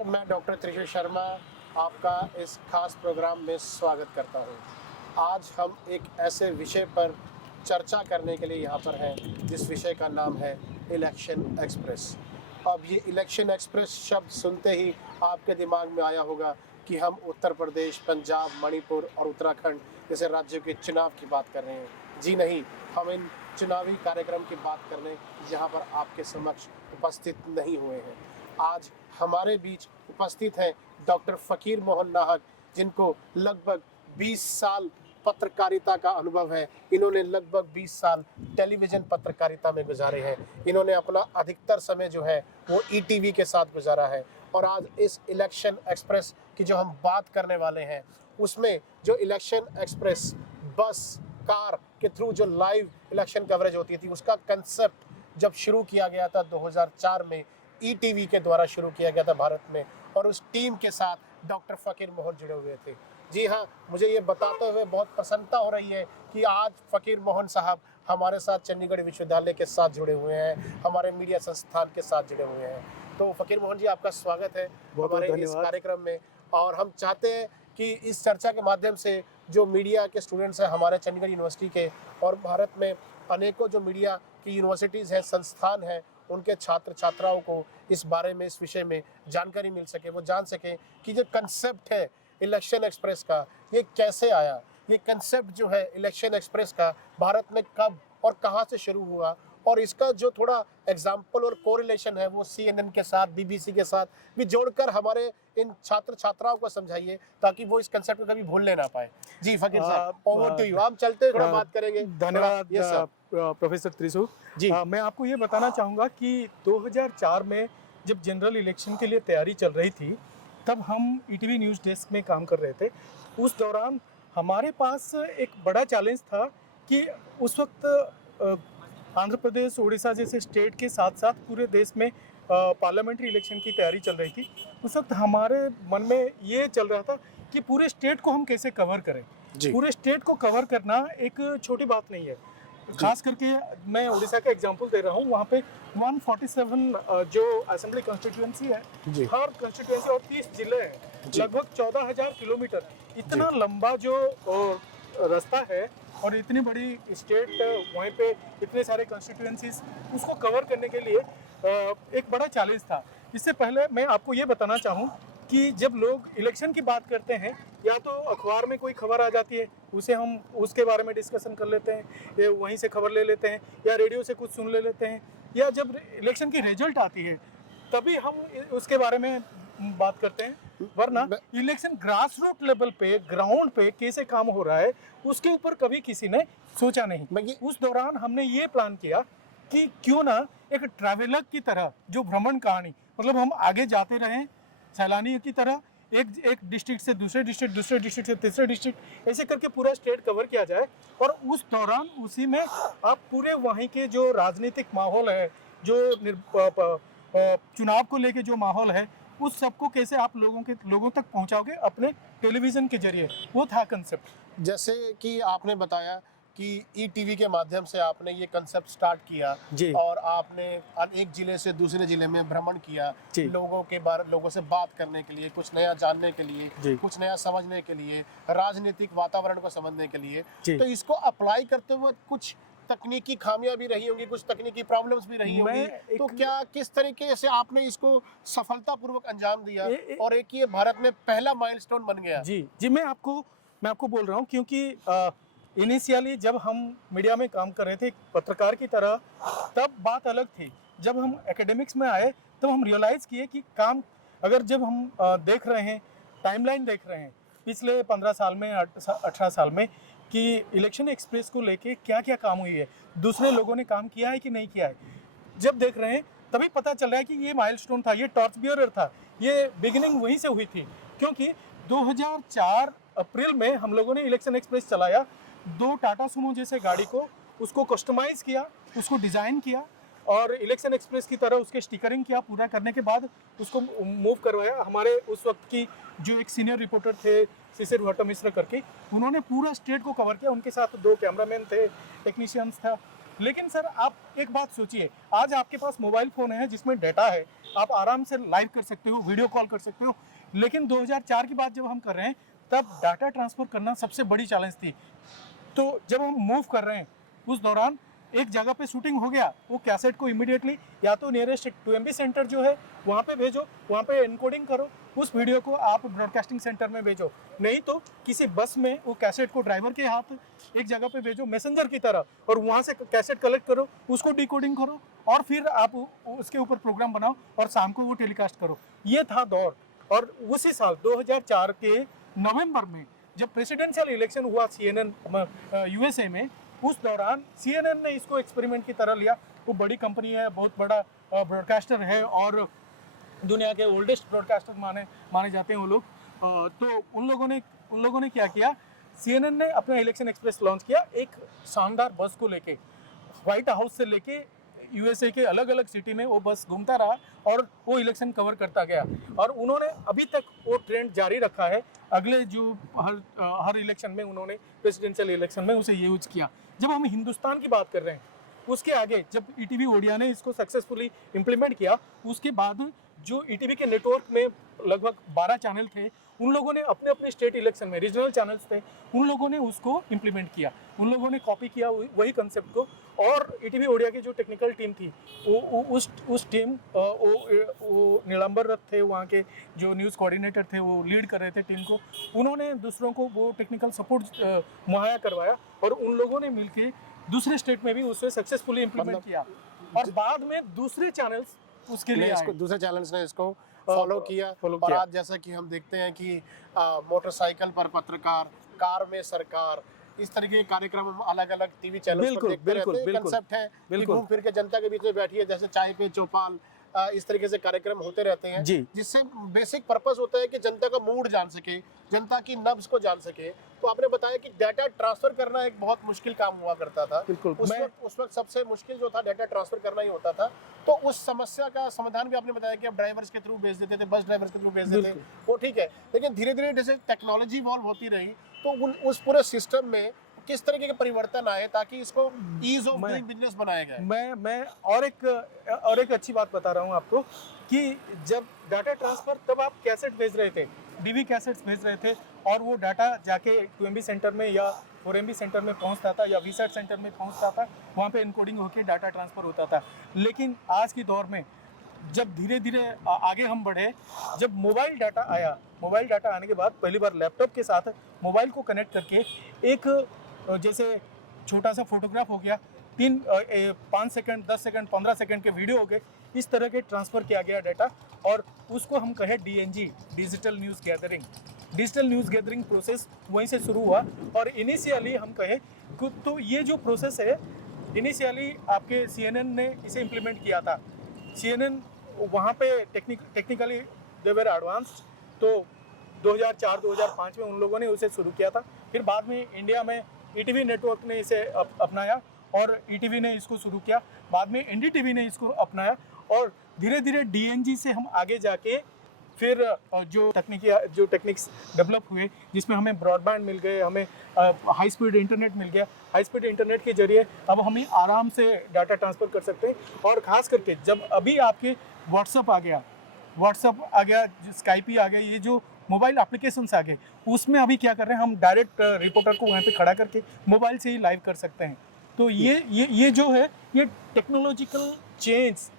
नमस्कार, मैं डॉक्टर त्रिशु शर्मा आपका इस खास प्रोग्राम में स्वागत करता हूं। आज हम एक ऐसे विषय पर चर्चा करने के लिए यहाँ पर हैं जिस विषय का नाम है इलेक्शन एक्सप्रेस। अब ये इलेक्शन एक्सप्रेस शब्द सुनते ही आपके दिमाग में आया होगा कि हम उत्तर प्रदेश, पंजाब, मणिपुर और उत्तराखंड जैसे राज्यों के चुनाव की बात कर रहे हैं। जी नहीं, हम इन चुनावी कार्यक्रम की बात करने यहाँ पर आपके समक्ष उपस्थित नहीं हुए हैं। आज हमारे बीच उपस्थित हैं डॉक्टर फकीर मोहन नाहक, जिनको लगभग 20 साल पत्रकारिता का अनुभव है। इन्होंने लगभग 20 साल टेलीविज़न पत्रकारिता में गुजारे हैं। इन्होंने अपना अधिकतर समय जो है वो ईटीवी के साथ गुजारा है। और आज इस इलेक्शन एक्सप्रेस की जो हम बात करने वाले हैं, उसमें जो इलेक्शन एक्सप्रेस बस, कार के थ्रू जो लाइव इलेक्शन कवरेज होती थी, उसका कंसेप्ट जब शुरू किया गया था 2004 में ईटीवी के द्वारा शुरू किया गया था भारत में, और उस टीम के साथ डॉक्टर फकीर मोहन जुड़े हुए थे। जी हाँ, मुझे ये बताते हुए बहुत प्रसन्नता हो रही है कि आज फकीर मोहन साहब हमारे साथ चंडीगढ़ विश्वविद्यालय के साथ जुड़े हुए हैं, हमारे मीडिया संस्थान के साथ जुड़े हुए हैं। तो फकीर मोहन जी, आपका स्वागत है हमारे इस कार्यक्रम में। और हम चाहते हैं कि इस चर्चा के माध्यम से जो मीडिया के स्टूडेंट्स हैं हमारे चंडीगढ़ यूनिवर्सिटी के, और भारत में अनेकों जो मीडिया की यूनिवर्सिटीज़ हैं, संस्थान हैं, उनके छात्र छात्राओं को इस बारे में, इस विषय में जानकारी मिल सके, वो जान सकें कि जो कंसेप्ट है इलेक्शन एक्सप्रेस का, ये कैसे आया। ये कंसेप्ट जो है इलेक्शन एक्सप्रेस का भारत में कब और कहाँ से शुरू हुआ, और इसका जो थोड़ा एग्जाम्पल और कोरिलेशन है वो CNN के साथ, BBC के साथ भी जोड़कर हमारे इन छात्र छात्राओं को समझाइए, ताकि वो इस कंसेप्ट को कभी भूलने ना पाए। जी फकीर साहब, ओवर टू यू। हम चलते हैं, थोड़ा बात करेंगे। धन्यवाद प्रोफेसर त्रिशु जी। मैं आपको ये बताना चाहूँगा कि 2004 में जब जनरल इलेक्शन के लिए तैयारी चल रही थी, तब हम ईटीवी न्यूज़ डेस्क में काम कर रहे थे। उस दौरान हमारे पास एक बड़ा चैलेंज था कि उस वक्त आंध्र प्रदेश, उड़ीसा जैसे स्टेट के साथ साथ पूरे देश में पार्लियामेंट्री इलेक्शन की तैयारी चल रही थी। उस वक्त हमारे मन में ये चल रहा था कि पूरे स्टेट को हम कैसे कवर करें। पूरे स्टेट को कवर करना एक छोटी बात नहीं है। खास करके मैं उड़ीसा का एग्जांपल दे रहा हूँ। वहाँ पे 147 जो असेंबली कॉन्स्टिट्यूएंसी है, हर कॉन्स्टिट्यूएंसी और 30 जिले हैं, लगभग 14,000 किलोमीटर। इतना लंबा जो रास्ता है और इतनी बड़ी स्टेट, वहीं पे इतने सारे कॉन्स्टिट्यूएंसीज, उसको कवर करने के लिए एक बड़ा चैलेंज था। इससे पहले मैं आपको ये बताना चाहूँ कि जब लोग इलेक्शन की बात करते हैं, या तो अखबार में कोई खबर आ जाती है, उसे हम उसके बारे में डिस्कशन कर लेते हैं, या वहीं से खबर ले लेते हैं, या रेडियो से कुछ सुन लेते हैं, या जब इलेक्शन की रिजल्ट आती है तभी हम उसके बारे में बात करते हैं। वरना इलेक्शन ग्रास रूट लेवल पे, ग्राउंड पे कैसे काम हो रहा है, उसके ऊपर कभी किसी ने सोचा नहीं। उस दौरान हमने ये प्लान किया कि क्यों ना एक ट्रैवलर की तरह, जो भ्रमण कहानी, मतलब हम आगे जाते रहें सैलानी की तरह, एक डिस्ट्रिक्ट से दूसरे डिस्ट्रिक्ट, दूसरे डिस्ट्रिक्ट से तीसरे डिस्ट्रिक्ट, ऐसे करके पूरा स्टेट कवर किया जाए। और उस दौरान उसी में आप पूरे वहीं के जो राजनीतिक माहौल है, जो चुनाव को लेके जो माहौल है, उस सबको कैसे आप लोगों तक पहुंचाओगे अपने टेलीविज़न के जरिए, वो था कंसेप्ट। जैसे कि आपने बताया कि ईटीवी के माध्यम से आपने ये कंसेप्ट स्टार्ट किया, और आपने एक जिले से दूसरे जिले में भ्रमण किया, लोगों से बात करने के लिए, कुछ नया जानने के लिए, कुछ नया समझने के लिए, राजनीतिक वातावरण को समझने के लिए। तो इसको अप्लाई करते हुए कुछ तकनीकी खामियां भी रही होंगी, कुछ तकनीकी प्रॉब्लम्स भी रही होंगी। तो क्या, किस तरीके से आपने इसको सफलतापूर्वक अंजाम दिया और एक ये भारत में पहला माइलस्टोन बन गया? जी, मैं आपको बोल रहा हूँ, क्योंकि इनिशियली जब हम मीडिया में काम कर रहे थे पत्रकार की तरह, तब बात अलग थी। जब हम एकेडमिक्स में आए तब हम रियलाइज़ किए कि काम, अगर जब हम देख रहे हैं, टाइमलाइन देख रहे हैं पिछले 15 साल में, 18 साल में, कि इलेक्शन एक्सप्रेस को लेके क्या क्या काम हुई है, दूसरे लोगों ने काम किया है कि नहीं किया है, जब देख रहे हैं तभी पता चल रहा है कि ये माइलस्टोन था, ये टॉर्च बियरर था, ये बिगिनिंग वहीं से हुई थी। क्योंकि 2004 अप्रैल में हम लोगों ने इलेक्शन एक्सप्रेस चलाया, 2 टाटा सुमो जैसे गाड़ी को, उसको कस्टमाइज़ किया, उसको डिज़ाइन किया, और इलेक्शन एक्सप्रेस की तरह उसके स्टिकरिंग किया। पूरा करने के बाद उसको मूव करवाया। हमारे उस वक्त की जो एक सीनियर रिपोर्टर थे, शिशिर भट्ट मिश्र करके, उन्होंने पूरा स्टेट को कवर किया। उनके साथ 2 कैमरामैन थे, टेक्नीशियंस था, लेकिन सर आप एक बात सोचिए, आज आपके पास मोबाइल फ़ोन है जिसमें डाटा है, आप आराम से लाइव कर सकते हो, वीडियो कॉल कर सकते हो। लेकिन 2004 की बात जब हम कर रहे हैं, तब डाटा ट्रांसफ़र करना सबसे बड़ी चैलेंज थी। तो जब हम मूव कर रहे हैं उस दौरान एक जगह पे शूटिंग हो गया, वो कैसेट को इमीडिएटली या तो नियरेस्ट 2MB सेंटर जो है वहाँ पे भेजो, वहाँ पे एनकोडिंग करो, उस वीडियो को आप ब्रॉडकास्टिंग सेंटर में भेजो। नहीं तो किसी बस में वो कैसेट को ड्राइवर के हाथ एक जगह पे भेजो मैसेंजर की तरह, और वहाँ से कैसेट कलेक्ट करो, उसको डिकोडिंग करो, और फिर आप उसके ऊपर प्रोग्राम बनाओ और शाम को वो टेलीकास्ट करो। ये था दौर। और उसी साल 2004 के नवंबर में जब प्रेसिडेंशियल इलेक्शन हुआ CNN USA में, उस दौरान CNN ने इसको एक्सपेरिमेंट की तरह लिया। वो बड़ी कंपनी है, बहुत बड़ा ब्रॉडकास्टर है और दुनिया के ओल्डेस्ट ब्रॉडकास्टर माने जाते हैं वो लोग। तो उन लोगों ने क्या किया, CNN ने अपना इलेक्शन एक्सप्रेस लॉन्च किया, एक शानदार बस को लेके, व्हाइट हाउस से लेके USA के अलग अलग सिटी में वो बस घूमता रहा और वो इलेक्शन कवर करता गया। और उन्होंने अभी तक वो ट्रेंड जारी रखा है। अगले जो हर इलेक्शन में उन्होंने प्रेसिडेंशियल इलेक्शन में उसे यूज किया। जब हम हिंदुस्तान की बात कर रहे हैं, उसके आगे जब ETV ओडिया ने इसको सक्सेसफुली इम्प्लीमेंट किया, उसके बाद जो ETV के नेटवर्क में लगभग 12 चैनल थे, उन लोगों ने अपने अपने स्टेट इलेक्शन में रीजनल चैनल्स थे, उन लोगों ने उसको इम्प्लीमेंट किया, उन लोगों ने कॉपी किया वही कंसेप्ट को। और ETV ओडिया की जो टेक्निकल टीम थी, उस टीम वो नीलांबर रथ थे, वहाँ के जो न्यूज़ कोऑर्डिनेटर थे, वो लीड कर रहे थे टीम को। उन्होंने दूसरों को वो टेक्निकल सपोर्ट मुहैया करवाया और उन लोगों ने मिलके दूसरे स्टेट में भी उसे सक्सेसफुली इम्प्लीमेंट किया। और बाद में दूसरे चैनल्स उसके लिए इसको दूसरे चैनल्स ने इसको फॉलो किया। और आज जैसा कि हम देखते हैं कि मोटरसाइकिल पर पत्रकार, कार में सरकार, इस तरह के कार्यक्रम हम अलग अलग टीवी चैनल्स पर देखते रहते हैं। कंसेप्ट है कि घूम फिर के जनता के बीच में बैठिए, जैसे चाय पे चौपाल, इस तरीके से कार्यक्रम होते रहते हैं, जिससे बेसिक पर्पस होता है कि जनता का मूड जान सके, जनता की नब्ज को जान सके। तो आपने बताया कि डाटा ट्रांसफर करना एक बहुत मुश्किल काम हुआ करता था। उस वक्त सबसे मुश्किल जो था डाटा ट्रांसफर करना ही होता था। तो उस समस्या का समाधान भी आपने बताया कि आप ड्राइवर्स के थ्रू भेज देते थे, बस ड्राइवर्स के थ्रू भेज देते थे, वो ठीक है। लेकिन धीरे धीरे जैसे टेक्नोलॉजी इवॉल्व होती रही, तो उस पूरे सिस्टम में किस तरीके के परिवर्तन आए ताकि इसको ईज ऑफ डूइंग बिजनेस बनाया जाए? मैं और एक अच्छी बात बता रहा हूँ आपको कि जब डाटा ट्रांसफर, तब आप कैसेट भेज रहे थे, DV कैसेट्स भेज रहे थे, और वो डाटा जाके 2MB सेंटर में या 4MB सेंटर में पहुंचता था या VSAT सेंटर में पहुंचता था, वहाँ पे इनकोडिंग होके डाटा ट्रांसफर होता था। लेकिन आज की दौर में जब धीरे धीरे आगे हम बढ़े, जब मोबाइल डाटा आया, मोबाइल डाटा आने के बाद पहली बार लैपटॉप के साथ मोबाइल को कनेक्ट करके एक जैसे छोटा सा फोटोग्राफ हो गया, 5 सेकंड, 10 सेकंड, 15 सेकंड के वीडियो हो गए, इस तरह के ट्रांसफ़र किया गया डाटा, और उसको हम कहें DNG, digital news gathering. Digital news gathering process वहीं से शुरू हुआ। और इनिशियली हम कहें तो ये जो प्रोसेस है, इनिशियली आपके CNN ने इसे इम्प्लीमेंट किया था। CNN वहाँ पे टेक्निकली दे वेर एडवांस्ड, तो 2004-2005 में उन लोगों ने उसे शुरू किया था। फिर बाद में इंडिया में ETV नेटवर्क ने इसे अपनाया और ETV ने इसको शुरू किया, बाद में NDTV ने इसको अपनाया, और धीरे धीरे DNG से हम आगे जाके फिर जो टेक्निक्स डेवलप हुए, जिसमें हमें ब्रॉडबैंड मिल गए, हमें हाई स्पीड इंटरनेट मिल गया। हाई स्पीड इंटरनेट के जरिए अब हम आराम से डाटा ट्रांसफ़र कर सकते हैं। और ख़ास करके जब अभी आपके व्हाट्सअप आ गया, स्काइपी आ गया, ये जो मोबाइल एप्लीकेशंस आ गए, उसमें अभी क्या कर रहे हैं, हम डायरेक्ट रिपोर्टर को वहाँ पे खड़ा करके मोबाइल से ही लाइव कर सकते हैं। तो ये जो है, ये टेक्नोलॉजिकल चेंज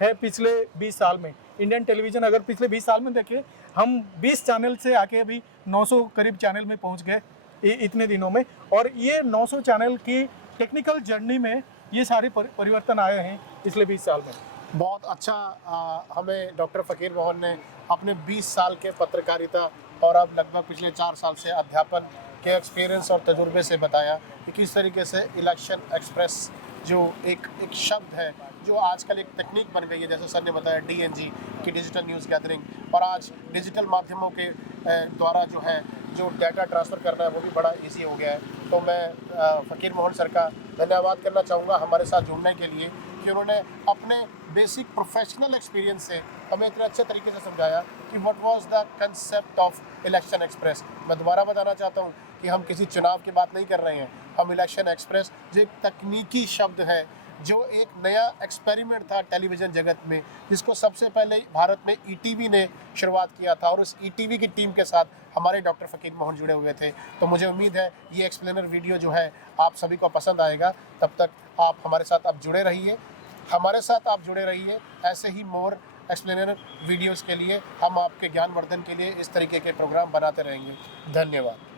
है पिछले 20 साल में। इंडियन टेलीविज़न अगर पिछले 20 साल में देखें, हम 20 चैनल से आके अभी 900 करीब चैनल में पहुँच गए इतने दिनों में। और ये 900 चैनल की टेक्निकल जर्नी में ये सारे परिवर्तन आए हैं पिछले 20 साल में। बहुत अच्छा हमें डॉक्टर फ़कीर मोहन ने अपने 20 साल के पत्रकारिता और अब लगभग पिछले 4 साल से अध्यापन के एक्सपीरियंस और तजुर्बे से बताया कि किस तरीके से इलेक्शन एक्सप्रेस जो एक शब्द है, जो आजकल एक तकनीक बन गई है, जैसे सर ने बताया DNG की डिजिटल न्यूज़ गैदरिंग, और आज डिजिटल माध्यमों के द्वारा जो डाटा ट्रांसफ़र करना है वो भी बड़ा इजी हो गया है। तो मैं फ़कीर मोहन सर का धन्यवाद करना चाहूँगा हमारे साथ जुड़ने के लिए, कि उन्होंने अपने बेसिक प्रोफेशनल एक्सपीरियंस से हमें इतने अच्छे तरीके से समझाया कि what was the concept of election express. मैं दोबारा बताना चाहता हूँ कि हम किसी चुनाव की बात नहीं कर रहे हैं। हम इलेक्शन एक्सप्रेस जो एक तकनीकी शब्द है, जो एक नया एक्सपेरिमेंट था टेलीविज़न जगत में, जिसको सबसे पहले भारत में ईटीवी ने शुरुआत किया था और उस ईटीवी की टीम के साथ हमारे डॉक्टर फ़कीर मोहन जुड़े हुए थे। तो मुझे उम्मीद है ये एक्सप्लेनर वीडियो जो है आप सभी को पसंद आएगा। तब तक आप हमारे साथ अब जुड़े रहिए, हमारे साथ आप जुड़े रहिए। ऐसे ही मोर एक्सप्लेनर वीडियोज़ के लिए हम आपके ज्ञानवर्धन के लिए इस तरीके के प्रोग्राम बनाते रहेंगे। धन्यवाद।